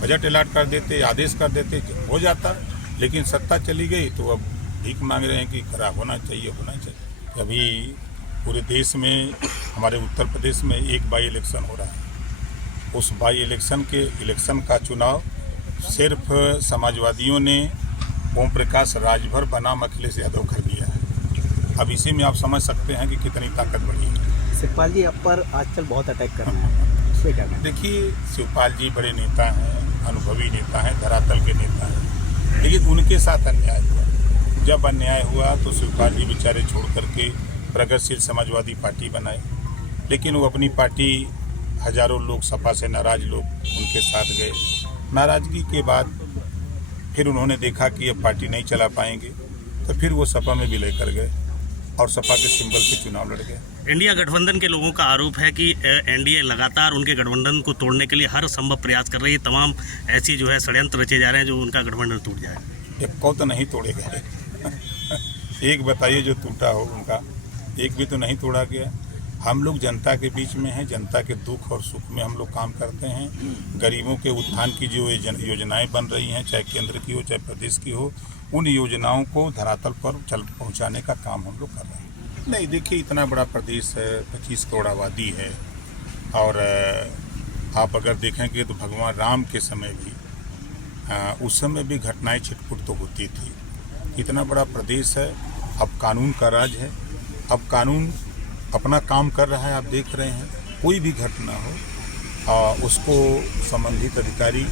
Budget allot कर देते, आदेश कर देते, हो जाता। लेकिन सत्ता चली गई तो अब भीख मांग रहे हैं कि खराब होना चाहिए, होना चाहिए। अभी पूरे देश में, हमारे उत्तर प्रदेश में एक बाई इलेक्शन हो रहा है। उस बाई इलेक्शन का चुनाव सिर्फ समाजवादियों ने ओम प्रकाश राजभर बनाम अखिलेश यादव कर दिया है। अब इसी में आप समझ सकते हैं कि कितनी ताकत बढ़ी है। शिवपाल जी आप पर आजकल बहुत अटैक कर रहे हैं, इससे क्या कहना है? देखिए, शिवपाल जी बड़े नेता हैं, अनुभवी नेता हैं, धरातल के नेता हैं, लेकिन उनके साथ अन्याय हुआ। जब अन्याय हुआ तो शिवपाल जी बेचारे छोड़ करके प्रगतिशील समाजवादी पार्टी बनाए, लेकिन वो अपनी पार्टी, हजारों लोग सपा से नाराज लोग उनके साथ गए। नाराजगी के बाद फिर उन्होंने देखा कि ये पार्टी नहीं चला पाएंगे, तो फिर वो सपा में विलय कर गए और सपा के सिंबल पे चुनाव लड़ गए। इंडिया गठबंधन के लोगों का आरोप है कि एनडीए लगातार उनके गठबंधन को तोड़ने के लिए हर संभव प्रयास कर रही है। तमाम ऐसी जो है षड्यंत्र रचे जा रहे हैं जो उनका गठबंधन टूट जाए। एक कौ तो नहीं तोड़े गए एक बताइए जो टूटा हो उनका, एक भी तो नहीं तोड़ा गया। हम लोग जनता के बीच में हैं, जनता के दुख और सुख में हम लोग काम करते हैं। गरीबों के उत्थान की जो योजनाएं बन रही हैं, चाहे केंद्र की हो चाहे प्रदेश की हो, उन योजनाओं को धरातल पर पहुंचाने का काम हम लोग कर रहे हैं। नहीं, देखिए, इतना बड़ा प्रदेश है, 25 करोड़ आबादी है, और आप अगर देखेंगे तो भगवान राम के समय भी, उस समय भी घटनाएं छिटपुट तो होती थी। इतना बड़ा प्रदेश है, अब कानून का राज है, अब कानून अपना काम कर रहा है। आप देख रहे हैं, कोई भी घटना हो उसको संबंधित अधिकारी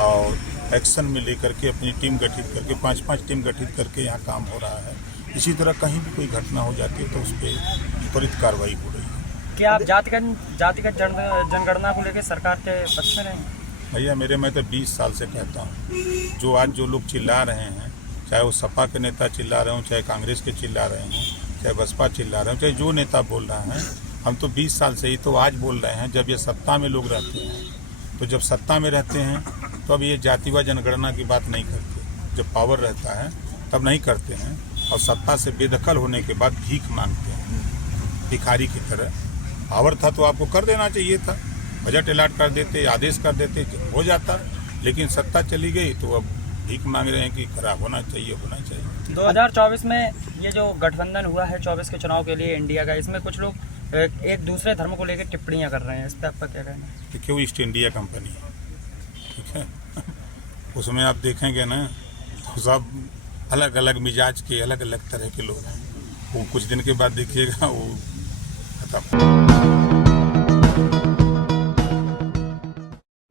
और एक्शन में लेकर के अपनी टीम गठित करके 5-5 टीम गठित करके यहाँ काम हो रहा है। इसी तरह कहीं भी कोई घटना हो जाती है तो उस पर त्वरित कार्रवाई हो रही है। क्या आप जातिगत जनगणना को लेकर सरकार के पक्ष में नहीं? भैया, मैं तो 20 साल से कहता हूँ, जो लोग चिल्ला रहे हैं, चाहे वो सपा के नेता चिल्ला रहे हों, चाहे कांग्रेस के चिल्ला रहे हों, चाहे बसपा चिल्ला रहे हों, चाहे जो नेता बोल रहा है, हम तो 20 साल से ही तो आज बोल रहे हैं। जब ये सत्ता में लोग रहते हैं, तो जब सत्ता में रहते हैं तो अब ये जातिवार जनगणना की बात नहीं करते। जब पावर रहता है तब नहीं करते हैं, और सत्ता से बेदखल होने के बाद भीख मांगते हैं भिखारी की तरह। पावर था तो आपको कर देना चाहिए था, बजट अलाट कर देते, आदेश कर देते, हो जाता। लेकिन सत्ता चली गई तो अब भीख मांग रहे हैं कि खराब होना चाहिए, होना चाहिए। 2024 में ये जो गठबंधन हुआ है 24 के चुनाव के लिए इंडिया का, इसमें कुछ लोग एक दूसरे धर्म को लेकर टिप्पणियां कर रहे हैं, इस पर आपका क्या कहना है? देखिए, वो ईस्ट इंडिया कंपनी है, ठीक है उसमें आप देखेंगे ना तो सब अलग अलग मिजाज के, अलग अलग तरह के लोग हैं। वो कुछ दिन के बाद देखिएगा वो खत्म।